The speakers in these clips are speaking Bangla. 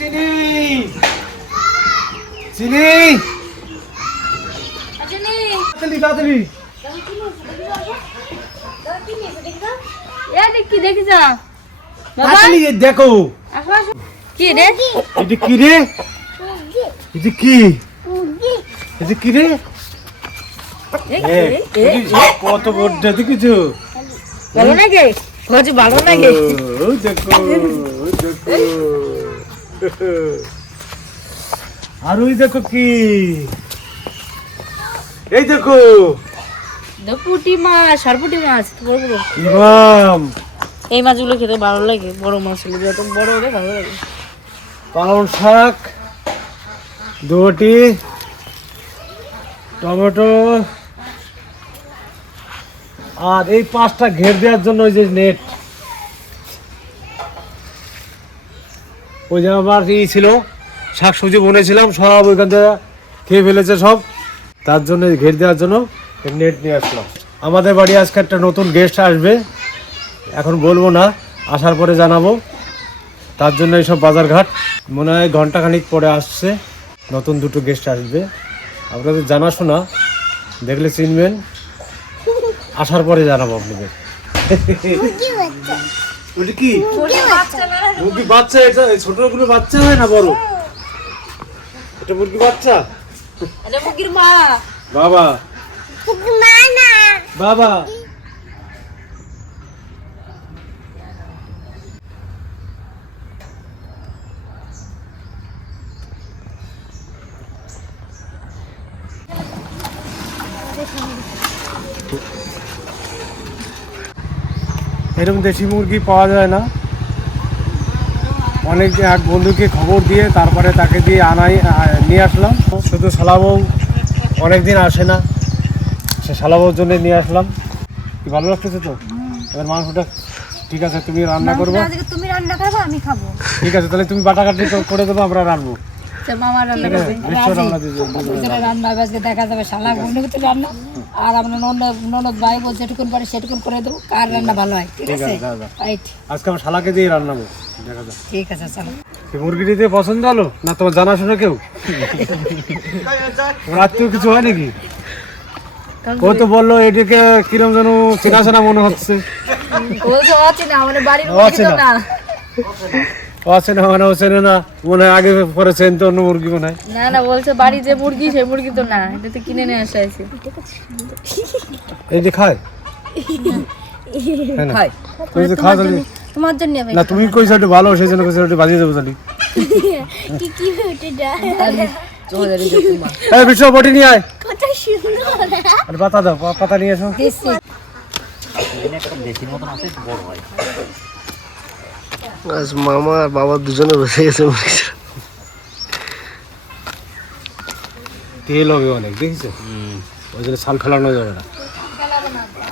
চিনি। চিনি। তাড়াতাড়ি তাড়াতাড়ি। কি দেখি যা তাড়াতাড়ি এ দেখো। কি রে? এটা কি রে? এটা কি? এটা কি রে? কত বড় দেখেছ ভালো লাগে ভালো লাগে দেখো দেখো। আর ওই দেখো কি? এই দেখো। পুঁটি মাছ সরপুটি মাছ বড় বড়। এই মাছগুলো খেতে ভালো লাগে বড় মাছ হলে। যত বড় হবে ভালো লাগে। পালং শাক দুটি টমেটো আর এই পাঁচটা ঘের দেওয়ার জন্য ওই যে নেট ওই যে আমার ই ছিল শাক সবজি বনেছিলাম সব ওইখান থেকে খেয়ে ফেলেছে সব। তার জন্য ঘের দেওয়ার জন্য নেট নিয়ে আসলাম। আমাদের বাড়ি আজকে একটা নতুন গেস্ট আসবে এখন বলব না আসার পরে জানাব। তার জন্য এইসব বাজারঘাট মনে হয় ঘন্টাখানিক পরে আসছে নতুন দুটো গেস্ট আসবে। আপনাদের জানাশোনা দেখলে চিনবেন আসার পরে জানাব আপনাদের। ওটা কি? মুরগি বাচ্চা এটা ছোটগুলো বাচ্চা হয় না বড়? এটা মুরগি বাচ্চা? এটা মুরগির মা। বাবা। বাবা। এরকম দেশি মুরগি পাওয়া যায় না। অনেক এক বন্ধুকে খবর দিয়ে তারপরে তাকে দিয়ে আনাই নিয়ে আসলাম। শুধু সালাবউ অনেক দিন আসে না সে সালাবউর জন্য নিয়ে আসলাম। কি ভালো লাগতেছে তো? এবার মাংসটা ঠিক আছে তুমি রান্না করব? তুমি রান্না খাব আমি খাব। ঠিক আছে তাহলে তুমি বাটাকাটি কাটি করে দেবো আমরা রান্নবো মামা রান্না রান্না রান্না দেখা যাবে শালা তো রান্না আর আমরা ননদ ননদ ভাই যেটুকুন পারে সেটুকুন করে দেবো। কার রান্না ভালো হয়? ঠিক ঠিক আছে? আছে যা, যা। রাইট আজকে আমার শালাকে দিয়ে রান্নাবো দেখা যাক। ঠিক আছে চলো। কি মুরগিটি দিয়ে পছন্দ হলো? না তোমার জানাশোনা কেউ? আত্মীয় কিছু হয় নাকি? ও তো বলল এদিকে কিরম যেন চেনা চেনা মনে হচ্ছে। বাড়ির না। ও আছে না মানে ও না। মনে হয় আগে পরে চেন তো অন্য মুরগি মনে হয়। না না বলছে বাড়ি যে মুরগি সেই মুরগি তো না এটা তো কিনে নিয়ে আসা আছে এই যে খায়। খায়। তুমি যে খাওয়া তোমার জন্য না তুমি কইছো একটু ভালো সেই জন্য কইছো একটু বাজিয়ে দেবো তাহলে। কি কি ওটা এই বিশ্ব বটি নিয়ে আয়। কত সুন্দর। আর পাতা দাও পাতা নিয়ে এসো। আজ মামা আর বাবা দুজনে বসে গেছে তেল হবে অনেক দেখিছো? ওই জন্য সাল ফেলানো যাবে না।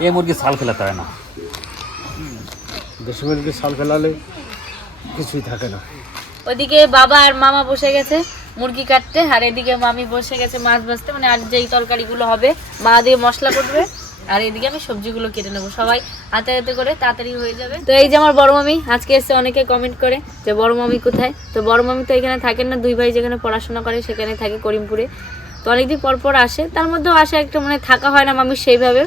এই মুরগি সাল ফেলাতে হয় না। দেশি মুরগি সাল ফেলালে কিছুই থাকে না। ওদিকে বাবা আর মামা বসে গেছে মুরগি কাটতে আর এদিকে মামি বসে গেছে মাছ ভাজতে মানে আর যেই তরকারিগুলো হবে মা দিয়ে মশলা করবে। আর এদিকে আমি সবজিগুলো কেটে নেব। সবাই হাতে হাতে করে তাড়াতাড়ি হয়ে যাবে। তো এই যে আমার বড় মামি, আজকে এসে অনেকে কমেন্ট করে যে, বড় মামি কোথায়? তো বড় মামি তো এখানে থাকেন না, দুই ভাই যেখানে পড়াশোনা করে সেখানে থাকে করিমপুরে। তো অনেকদিন পর পর আসে। তার মধ্যেও আসে একটা মানে থাকা হয় না মামি সেইভাবে।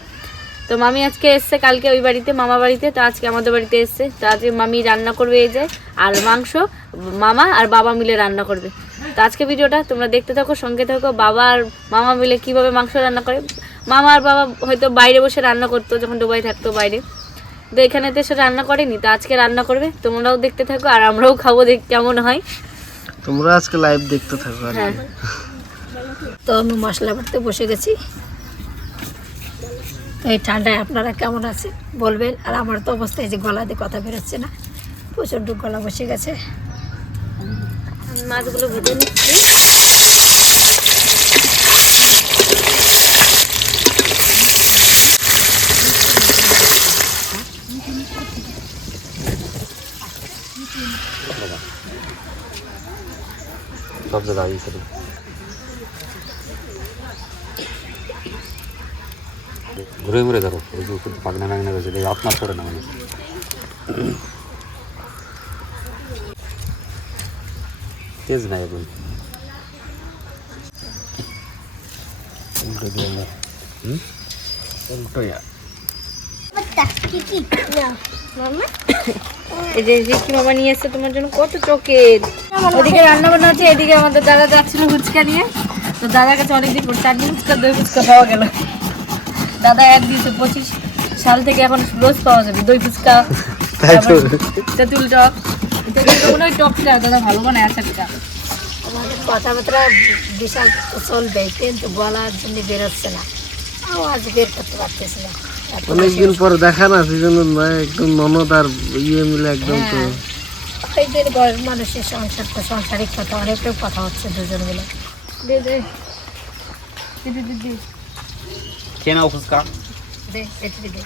তো মামি আজকে এসছে কালকে ওই বাড়িতে, মামা বাড়িতে, তো আজকে আমাদের বাড়িতে এসছে। তো আজকে মামি রান্না করবে এই যে আর মাংস, মামা আর বাবা মিলে রান্না করবে। তো আজকে ভিডিওটা তোমরা দেখতে থাকো, সঙ্গে থাকো, বাবা আর মামা মিলে কীভাবে মাংস রান্না করে। মামা আর বাবা হয়তো বাইরে বসে রান্না করতো যখন দুবাই থাকতো বাইরে। তো এখানে তো এসে রান্না করেনি তো আজকে রান্না করবে। তোমরাও দেখতে থাকো আর আমরাও খাব দেখ কেমন হয়। তোমরা আজকে লাইভ দেখতে থাকো আর হ্যাঁ। তো আমি মশলা করতে বসে গেছি। তো এই ঠান্ডায় আপনারা কেমন আছে বলবেন? আর আমার তো অবস্থা এই যে গলা দিয়ে কথা বেরোচ্ছে না। প্রচণ্ড গলা বসে গেছে। মাছগুলো ভেজে নিচ্ছি। সব জায়গায় ইয়ে করে। ঘুরে ঘুরে ধরো ওই যে উপর পাগনা নাগনা রয়েছে এই আপনার পড়ে না মানে তেজ নাই এখন উল্টো দিয়ে নে। হুম? উল্টো ইয়া। এই যে রিকি মামা নিয়ে এসছে তোমার জন্য কত চকেট ওদিকে রান্না বান্না হচ্ছে এদিকে আমাদের দাদা যাচ্ছিল ফুচকা নিয়ে। তো দাদার কাছে অনেকদিন পর চাটনি ফুচকা দই ফুচকা পাওয়া গেল। দাদা এক দিয়েছে পঁচিশ সাল থেকে এখন রোজ পাওয়া যাবে দই ফুচকা তেঁতুল টক। তেঁতুল টক মনে হয় টকটা দাদা ভালো বানায় আচারটা আমাদের কথাবার্তা বিশাল চলবে কিন্তু বলার জন্য বেরোচ্ছে না। আওয়াজ বের করতে পারতেছি না। অনেকদিন পর দেখা না সেজন্য নয় একদম ননদ আর ইয়ে মিলে একদম তো। এই যে বয়স মানুষের সংসার তো সংসারিক কথা অনেকটাই কথা হচ্ছে দুজন মিলে। দে ফুচকা। দে দে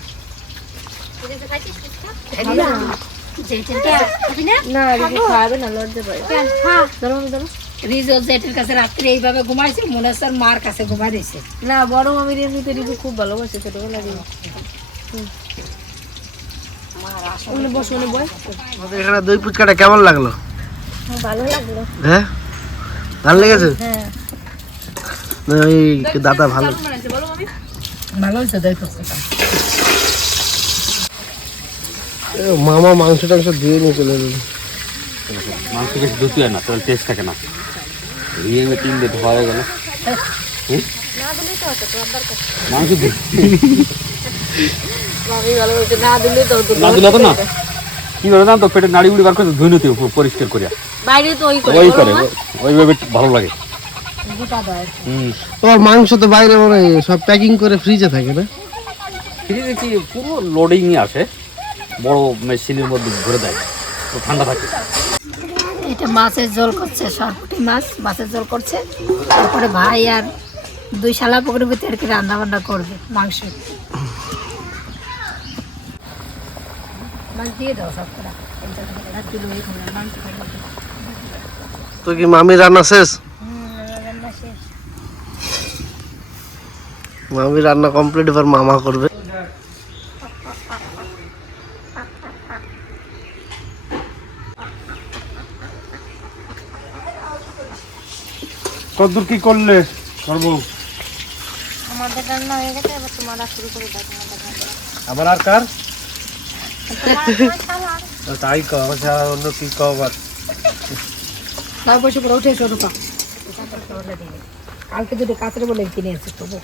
না? না? এইভাবে ঘুমাইছে মনে হচ্ছে মার কাছে ঘুমাই দিয়েছে না বড় মামির এমনিতে রিকু খুব ভালোবাসে ছোটবেলা এখানে দই ফুচকাটা কেমন লাগল? ভালো লাগল। হ্যাঁ? ভালো লেগেছে? হ্যাঁ। ওই দাদা ভালো? মামি। ভালো হয়েছে দই পুস্তকটা মামা মাংস টাংস দিয়ে নিয়ে চলে এলো। মাংস বেশি ধুতে হয় না তাহলে টেস্ট থাকে না। দিয়ে তিন দিয়ে ধোয়া হয়ে গেল। মাংস ভালো বলছে না দিলে তো না দিলে তো না। কি করে জানো তো পেটের নাড়ি উড়ি বার করে ধুয়ে নিতে পরিষ্কার করিয়া। বাইরে তো ওই করে ওই করে ওইভাবে ভালো লাগে। হুম। তোমার মাংস তো বাইরে মনে সব প্যাকিং করে ফ্রিজে থাকে না? ফ্রিজে কি পুরো লোডিংই আসে বড় মেশিনের মধ্যে ভরে দেয় তো ঠান্ডা থাকে। এটা মাছের ঝোল করছে সরপুটি মাছ মাছের ঝোল করছে। তারপরে ভাই আর দুই শালা পুকুরের ভিতরে আর কি রান্না বান্না করবে মাংস। মাছ দিয়ে দাও সব করা তো কি মামি রান্না শেষ? মামি রান্না কমপ্লিট এবার মামা করবে। কতদূর কি করলে করব আমাদের রান্না হয়ে গেছে এবার তোমরা শুরু করে দাও তোমাদের আবার আর কার? তাই অন্য কি কও আবার তার বসে পরে উঠে এসো কালকে দুটো কাতরে বলে কিনে এসে তবু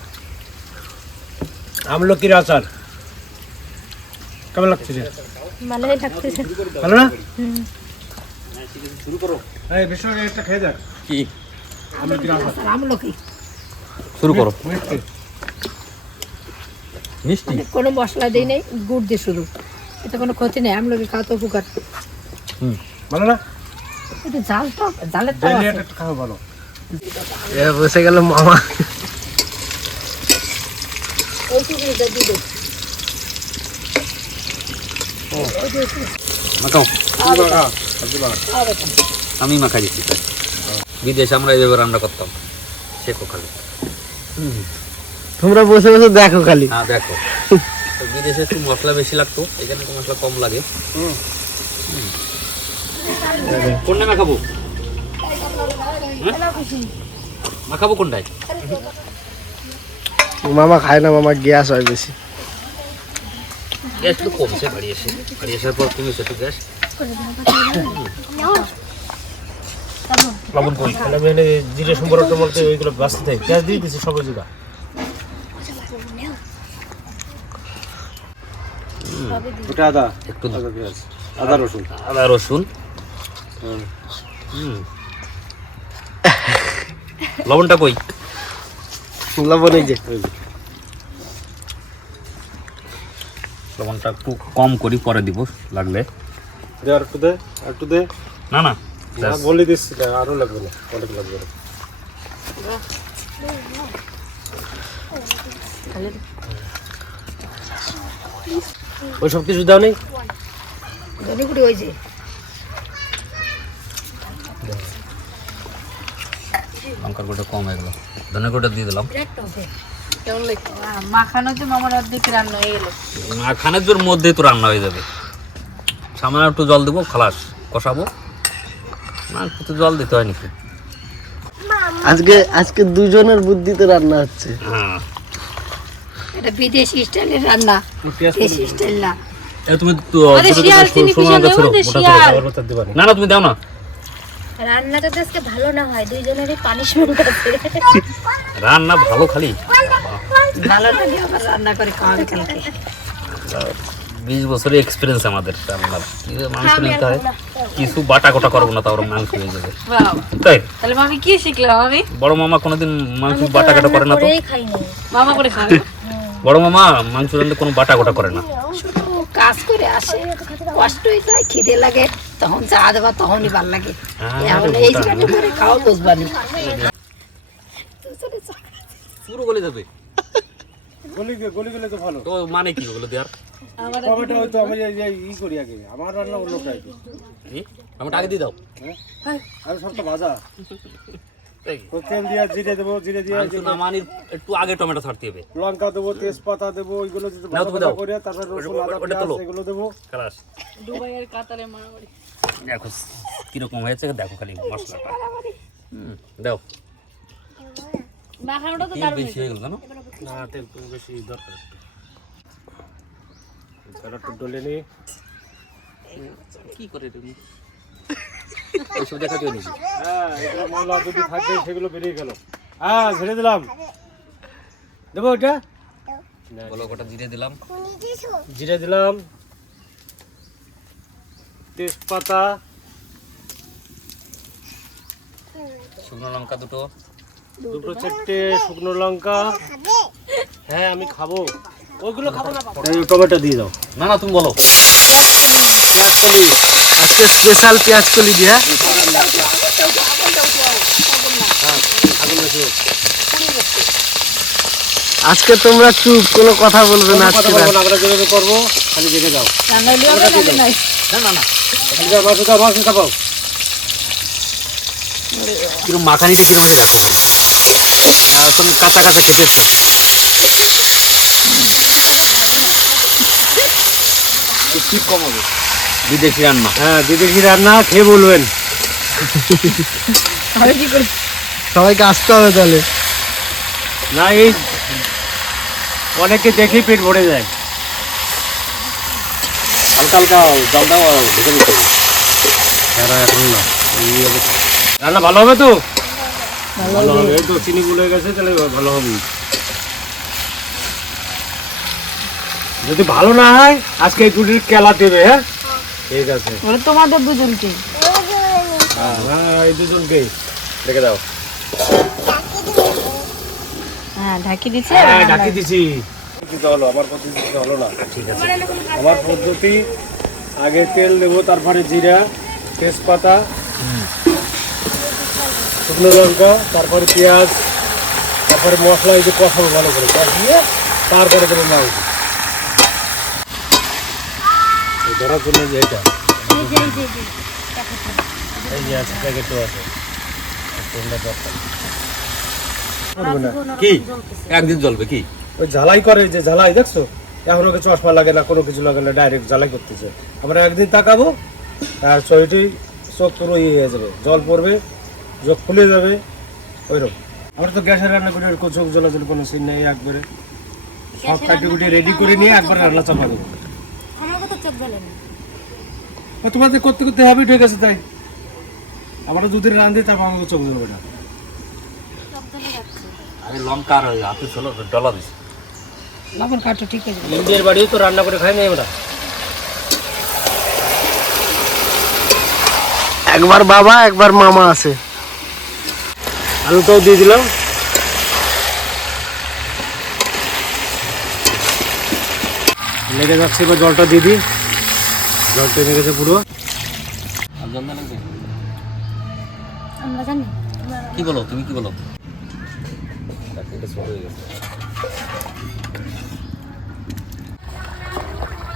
আমলকির আচার কেমন লাগছে ভালোই লাগতেছে ভালো না এই বিষ্ণু একটা খেয়ে দেখ কি আমলকির আচার আমলকি শুরু করো মিষ্টি। মিষ্টি কোনো মশলা দিই নেই গুড় দিয়ে শুধু এতে কোনো ক্ষতি নেই আমলকি খাওয়া তো উপকার। হুম ভালো না? একটু জাল তো জালের তো ডেইলি একটা খাও ভালো। এ বসে গেল মামা। আমি মাখা দিচ্ছি তাই। বিদেশে আমরা এইভাবে রান্না করতাম। শেখো খালি। তোমরা বসে বসে দেখো খালি। হ্যাঁ দেখো। বিদেশে একটু মশলা বেশি লাগতো এখানে একটু মশলা কম লাগে। হুম। কোনটা মাখাবো হ্যাঁ? মাখাবো কোনটায় মামা খায় না মামা গ্যাস হয় বেশি। গ্যাস তো কমছে বাড়ি এসে। বাড়ি আসার পর কমেছে একটু গ্যাস। লবণ কই তাহলে জিরে সম্বর টমাটো ওইগুলো বাঁচতে থাকি। গ্যাস দিয়ে দিচ্ছি সবুজ জিরা। ওটা আদা। একটু আদা পেঁয়াজ। আদা রসুন। আদা রসুন। লবণটা কই? লবণ এই যে। লবণটা একটু কম করি পরে দিব লাগলে। দে আর একটু দে আর একটু দে। না না। বলে দিচ্ছি দে, আরও লাগবে না অনেক লাগবে না। ওই সব কিছু দাও নেই? ধনিগুড়ি ওই যে। লঙ্কার গুঁড়ো কম হয়ে গেল। ধনে গুঁড়ো দিয়ে দিলাম। অর্ধেক রান্না হয়ে গেলো। জোর মধ্যেই তো রান্না হয়ে যাবে। সামান্য একটু জল দেবো খালাস কষাবো। মাংসতে জল দিতে হয় নাকি? আজকে আজকে দুজনের বুদ্ধিতে রান্না হচ্ছে। হ্যাঁ। এটা বিদেশি স্টাইলের রান্না। দেশি স্টাইল না। তুমি না না দাও না। রান্নাটা তো আজকে ভালো না হয় দুইজনেরই পানিশমেন্ট আছে। রান্না ভালো খালি। ভালো লাগে আবার রান্না করে খাওয়াবে কালকে। বিশ বছরের এক্সপিরিয়েন্স আমাদের রান্নার। মাংস নিতে হয়? কিছু বাটা কোটা করব না তাও মাংস হয়ে যাবে। তাই? তাহলে মামি কি শিখলাম আমি বড় মামা কোনোদিন মাংস বাটা কাটা করে না তো? মামা করে খাবে। বড় মামা মাংস রান্না কোনো বাটা কোটা করে না। কাজ করে আসে কষ্ট হয়ে যায় খিদে লাগে তখন চা দেবা তখনই ভালো লাগে। হ্যাঁ, এখন এই জায়গাটা করে খাওয়া বুঝবানি পুরো গলে যাবে। গলি গলি গেলে তো ভালো। তো মানে কি ওগুলো দেওয়ার? টমেটো হয়তো আমি ই করি আগে। আমার রান্না অন্য টাইপ কি? আমাকে আগে দিয়ে দাও। আমি সব তো ভাজা। তেল দিয়ে জিরে দেবো জিরে দিয়ে মাংস নামানির একটু আগে টমেটো ছাড়তে হবে। লঙ্কা দেবো তেজপাতা দেবো ওইগুলো দাও। করে তারপর রসুন আদা পেঁয়াজ এগুলো দেবো। খালাস। দুবাইয়ের কাতারে মারামারি। দেখো কীরকম হয়েছে দেখো খালি মশলাটা। হুম, দাও। মাখানোটা তো তেল বেশি হয়ে গেল জানো? না তেল একটু বেশি দরকার। একটু ডলে নিই। কি করে তুমি? এইসব দেখাতে নাকি? হ্যাঁ এগুলো মশলা যদি থাকে সেগুলো বেরিয়ে গেল। হ্যাঁ ছেড়ে দিলাম। দেবো ওইটা বলো কটা জিরে দিলাম। জিরে দিলাম। তেজপাতা। শুকনো লঙ্কা দুটো। দুটো চারটে শুকনো লঙ্কা। হ্যাঁ আমি খাব। ওইগুলো খাব না টমেটো দিয়ে দাও। না না তুমি বলো। পেঁয়াজ কলি আজকে স্পেশাল পেঁয়াজ কলি দিয়ে হোক। আজকে তোমরা চুপ, কোনো কথা বলবে না আজকে আমরা যেভাবে করব খালি দেখে যাও কিরম মাখানিটা কিরম হয়ে কাঁচা কাঁচা খেতে ঠিক কম হবে। বিদেশি রান্না। হ্যাঁ বিদেশি রান্না খেয়ে বলবেন। সবাইকে আসতে হবে তাহলে। না এই অনেকে দেখেই পেট ভরে যায়। হালকা হালকা জল দাও ঢেকে দিতে এখন না রান্না ভালো হবে তো? ভালো হবে। তো চিনি গুলে গেছে তাহলে ভালো হবে। যদি ভালো না হয় আজকে এই টুটির কেলা দেবে হ্যাঁ? ঠিক আছে। বলে তোমাদের দুজনকে। হ্যাঁ হ্যাঁ এই দুজনকে। রেখে দাও। হ্যাঁ ঢাকি দিছে হ্যাঁ ঢাকি দিছি। দিতে হলো আমার হলো না। ঠিক আছে। আমার পদ্ধতি আগে তেল দেবো তারপরে জিরা তেজপাতা শুকনো লঙ্কা তারপরে পেঁয়াজ তারপরে মশলা এই যে কষাবো ভালো করে। কষিয়ে তারপরে দেবো মাংস এই ধরার জন্য যে এটা। এই যে আছে প্যাকেটও আছে। করবে না কি? একদিন জ্বলবে কি? ওই ঝালাই করে যে ঝালাই দেখছ? এখনও কিছু চশমা লাগে না কোনো কিছু লাগে না ডাইরেক্ট ঝালাই করতেছে। আমরা একদিন তাকাবো আর চরিটি চোখ পুরো ইয়ে হয়ে যাবে। জল পড়বে চোখ ফুলে যাবে ওইরকম। আমরা তো গ্যাসের রান্না করে চোখ জ্বলাচল কোনো সিন নেই একবারে। সব কাটি কুটি রেডি করে নিয়ে একবারে রান্না চাপা দেবো ও, তোমাদের করতে করতে হ্যাবিট হয়ে গেছে তাই। আমরা দুদিন রান্ধি তারপর আমাকে চোখ জ্বলবে না আমি লঙ্কা আর হাতে ছিল ডলা দিছি। লবণ কাটো ঠিক আছে ইন্ডিয়ার বাড়িও তো রান্না করে খাই না আমরা একবার বাবা একবার মামা আছে। আলুটাও দিয়ে দিলাম। লেগে যাচ্ছে এবার জলটা দিয়ে দিই। জলটা লেগে গেছে পুরো। আর জল দেওয়া লাগবে আমরা জানি। কি বলো তুমি কি বলো?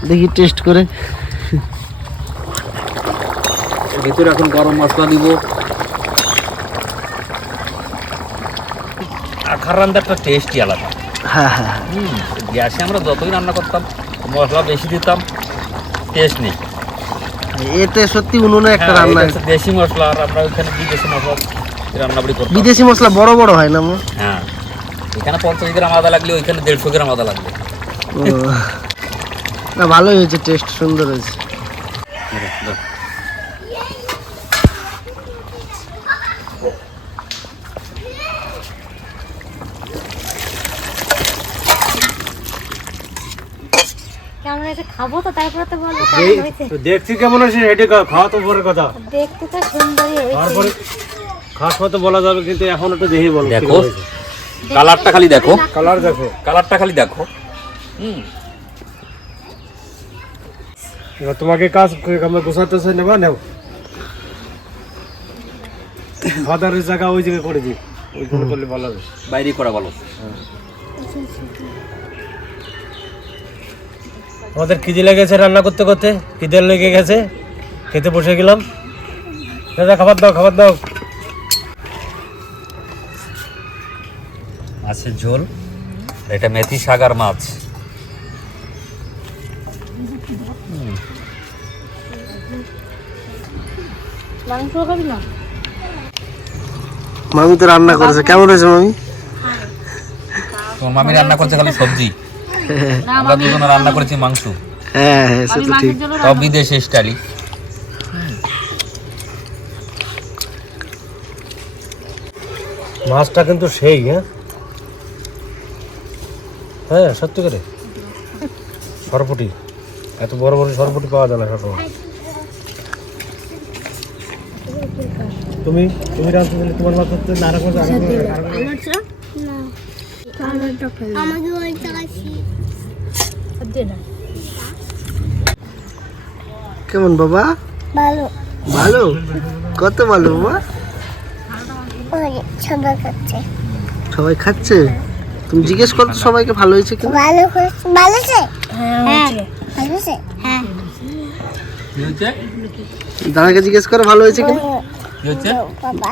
দেখ, টেস্ট করে। ভেতরে এখন গরম মশলা দিব। আখার একটা টেস্টই আলাদা। হ্যাঁ হ্যাঁ হ্যাঁ। হুম গ্যাসে আমরা যতই রান্না করতাম মশলা বেশি দিতাম টেস্ট নেই। এতে সত্যি উনুনে একটা হ্যাঁ, রান্না দেশি মশলা আর আমরা ওখানে বিদেশি মশলা রান্না বাড়ি করতাম। বিদেশি মশলা বড় বড় হয় না মো? হ্যাঁ। এখানে পঞ্চাশ গ্রাম আদা লাগলে ওইখানে দেড়শো গ্রাম আদা লাগবে। না ভালোই হয়েছে টেস্ট সুন্দর হয়েছে কেমন হয়েছে খাব তো তারপরে তো বলব তো দেখছি কেমন খাওয়া তো পরের কথা। দেখতে তো সুন্দরই খাওয়ার সময় তো বলা যাবে কিন্তু এখন একটু দেখি বলো দেখো কালারটা খালি দেখো। কালার দেখো। কালারটা খালি দেখো। হুম। এবার তোমাকে কাজ আমরা গোছাতে চাই নেবা নেও। খাদারের জায়গা ওই জায়গায় করে দিই ওইখানে করলে ভালো হবে। বাইরে করা ভালো। আমাদের খিদে লেগেছে রান্না করতে করতে? খিদে লেগে গেছে? খেতে বসে গেলাম। দাদা খাবার দাও খাবার দাও। মাছের ঝোল এটা মেথি শাক আর মাছ। মাংস খাবি না মামি তো রান্না করেছে। কেমন হয়েছে মামি? তোমার মামি রান্না করছে খালি সবজি। আমরা দুজনে রান্না করেছি মাংস। হ্যাঁ হ্যাঁ সে ঠিক। সব বিদেশি স্টাইলি। মাছটা কিন্তু সেই হ্যাঁ? হ্যাঁ সত্যি করে। সরপুটি। এত বড় বড় সরপুটি পাওয়া যায় না তুমি তুমি গেলে তোমার মাছ ধরতে না রাখো আমাকে ওই কেমন বাবা? ভালো। ভালো? কত ভালো বাবা? সবাই খাচ্ছে। সবাই খাচ্ছে? তুমি জিজ্ঞেস করতো সবাইকে ভালো হয়েছে কিনা। ভালো ভালো হ্যাঁ ভালো হ্যাঁ। কি হচ্ছে দাদাকে জিজ্ঞেস করে ভালো হয়েছে কি বাবা।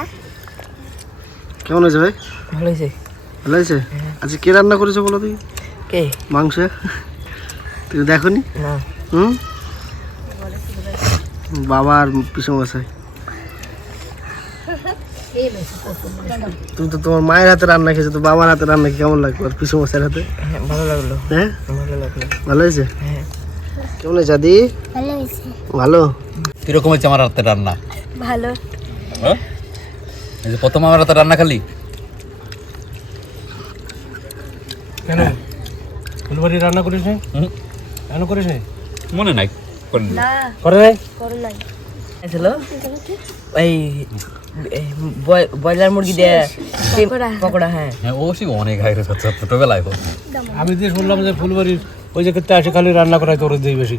কেমন হয়েছে ভাই? ভালো হয়েছে। ভালো হয়েছে আচ্ছা কে রান্না করেছ বলো তুমি কে? মাংস? তুমি দেখো নি। হুম? বাবা আর পিসু মশাই তুমি তো তোমার মায়ের হাতে রান্না খেয়েছো তো বাবার হাতে রান্না খেয়ে কেমন লাগবে আর পিসু মশাইয়ের হাতে? হ্যাঁ ভালো লাগল। হ্যাঁ? ভালো লাগল। ভালো হয়েছে? হ্যাঁ। কেমন হয়েছে আদি? ভালো হয়েছে। কীরকম হচ্ছে আমার হাতে রান্না? ভালো। হ্যাঁ? প্রথম আমার হাতে রান্না খালি? কেন? ফুলবাড়ি রান্না করিস নি? হুম, কেন করিস? মনে নাই করিনি। করে নাই? ছিল ওই এই বয়- ব্রয়লার মুরগি দিয়ে পকোড়া। হ্যাঁ। হ্যাঁ ও সে অনেক আগে হচ্ছে ছোটবেলায় আমি যে শুনলাম যে ফুলবাড়ির ওই যে ক্ষেত্রে আসে খালি রান্না করাই তোর দিয়ে বেশি।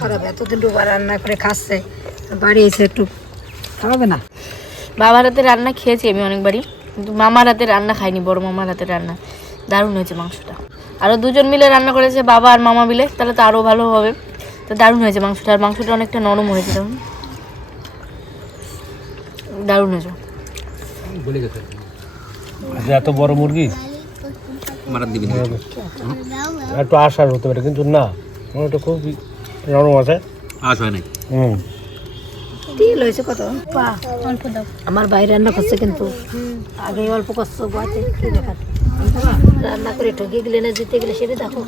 খারাপ এতদিন ডুবা রান্না করে খাচ্ছে বাড়ি এসে একটু। খাওয়াবে না। বাবার হাতে রান্না খেয়েছি আমি অনেকবারই কিন্তু মামার হাতে রান্না খাইনি বড় মামার হাতে রান্না। দারুণ হয়েছে মাংসটা। আরও দুজন মিলে রান্না করেছে বাবা আর মামা মিলে তাহলে তো আরও ভালো হবে। তো দারুণ হয়েছে মাংসটা আর মাংসটা অনেকটা নরম হয়েছে তখন দারুণ হয়েছে। আচ্ছা, এত বড় মুরগি? আমার দিবি একটু আশার হতে পারে কিন্তু না ওটা খুব নরম আছে। আজ হয় নাই। হুম। তেল হয়েছে কত? অল্প দাও। আমার ভাই রান্না করছে কিন্তু আগে অল্প করছ রান্না করে ঠকে গেলে না জিতে গেলে সেটা দেখো।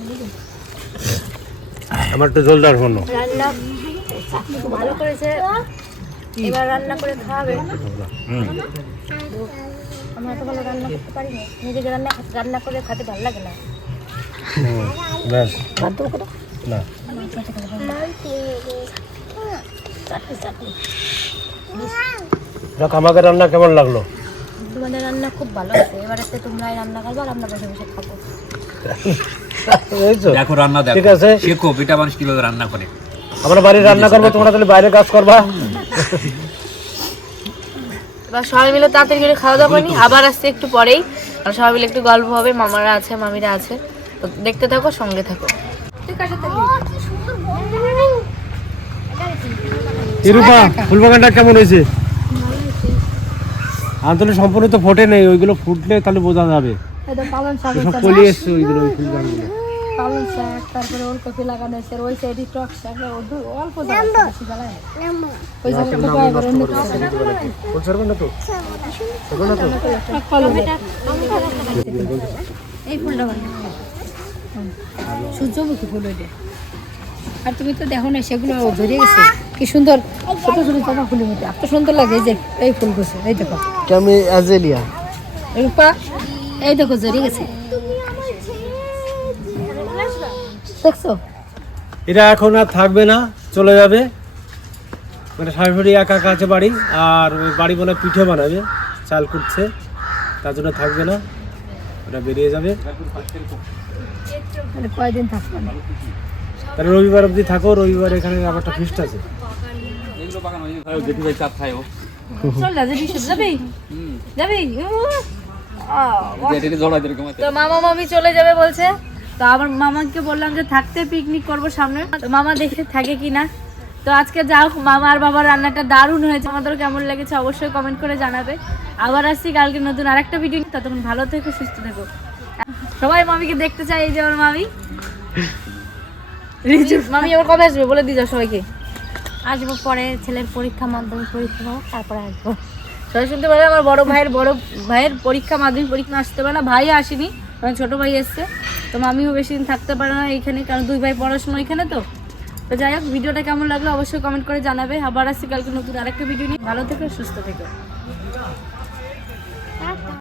আমার একটু জলদার শোনো রান্না ভালো করেছে। এবার রান্না করে খাওয়াবে। আমরা তো ভালো রান্না করতে পারি না নিজেকে রান্না রান্না করে খেতে ভালো লাগে না। ব্যাস। বাদ দেবো না। আমাকে রান্না কেমন লাগল? তোমাদের রান্না খুব ভালো আছে। এবার একটা তোমরাই রান্না করব আর আমরা বসে বসে খাব। দেখো রান্না দেখো। ঠিক আছে। শেখো বেটা মানুষ কীভাবে রান্না করে? আমরা বাড়ির রান্না করব তোমরা তাহলে বাইরে কাজ করবা। এবার সবাই মিলে তাড়াতাড়ি করে খাওয়া দাওয়া করিনি আবার আসছে একটু পরেই। আর সবাই মিলে একটু গল্প হবে মামারা আছে মামিরা আছে। তো দেখতে থাকো সঙ্গে থাকো। কেমন হয়েছে? আন্তলে সম্পূর্ণ তো ফোটে নেই ওইগুলো ফুটলে তাহলে বোঝা যাবে। সব কলি এসছে ওইগুলো ওই শাক তারপরে ওলকপি লাগানো হয়েছে ওই সাইডে টক শাক অল্প। ওই। এই ফুলটা সূর্যমুখী ফুল ওইটা। আর তুমি তো দেখো না সেগুলো ধরে গেছে। কি সুন্দর। ছোট ছোট জবা ফুলের মধ্যে। এত সুন্দর লাগে এই যে এই ফুল গেছে এই দেখো। কেমনি অ্যাজেলিয়া রূপা এই দেখো জড়িয়ে গেছে দেখছ? এরা এখন আর থাকবে না চলে যাবে। মানে শাশুড়ি একা একা আছে বাড়ি আর ওই বাড়ি বলে পিঠে বানাবে চাল কুটছে তার জন্য থাকবে না। ওটা বেরিয়ে যাবে। মানে কয়দিন থাকবে? তাহলে রবিবার অবধি থাকো রবিবার এখানে আবার একটা ফিস্ট আছে। জেঠি ভাই চাপ খায় ও। চল না যাবি? যাবি? যাবি জেঠি জড়াই দিলে কেমন তো মামা মামি চলে যাবে বলছে। তো আমার মামাকে বললাম যে থাকতে পিকনিক করব সামনে। তো মামা দেখে থাকে কি না তো আজকে যাও মামা আর বাবার রান্নাটা দারুণ হয়েছে। আমাদের কেমন লেগেছে অবশ্যই কমেন্ট করে জানাবে। আবার আসছি কালকে নতুন আরেকটা ভিডিও। ততক্ষণ ভালো থেকো সুস্থ থেকো। সবাই মামিকে দেখতে চাই এই যে আমার মামি মামি আবার কবে আসবে? বলে দিয়ে যাও সবাইকে। আসব পরে ছেলের পরীক্ষা মাধ্যমিক পরীক্ষা হোক, তারপরে আসব। সবাই শুনতে পারে, আমার বড় ভাইয়ের বড় ভাইয়ের পরীক্ষা, মাধ্যমিক পরীক্ষা আসতে পারে না। ভাই আসেনি, কারণ ছোটো ভাই এসছে। তো মামিও বেশি দিন থাকতে পারে না এইখানে কারণ দুই ভাই পড়াশোনা এখানে তো। তো যাই হোক, ভিডিওটা কেমন লাগল অবশ্যই কমেন্ট করে জানাবে। আবার আসছি কালকে নতুন আরেকটা ভিডিও নিয়ে। ভালো থেকে, সুস্থ থেকো।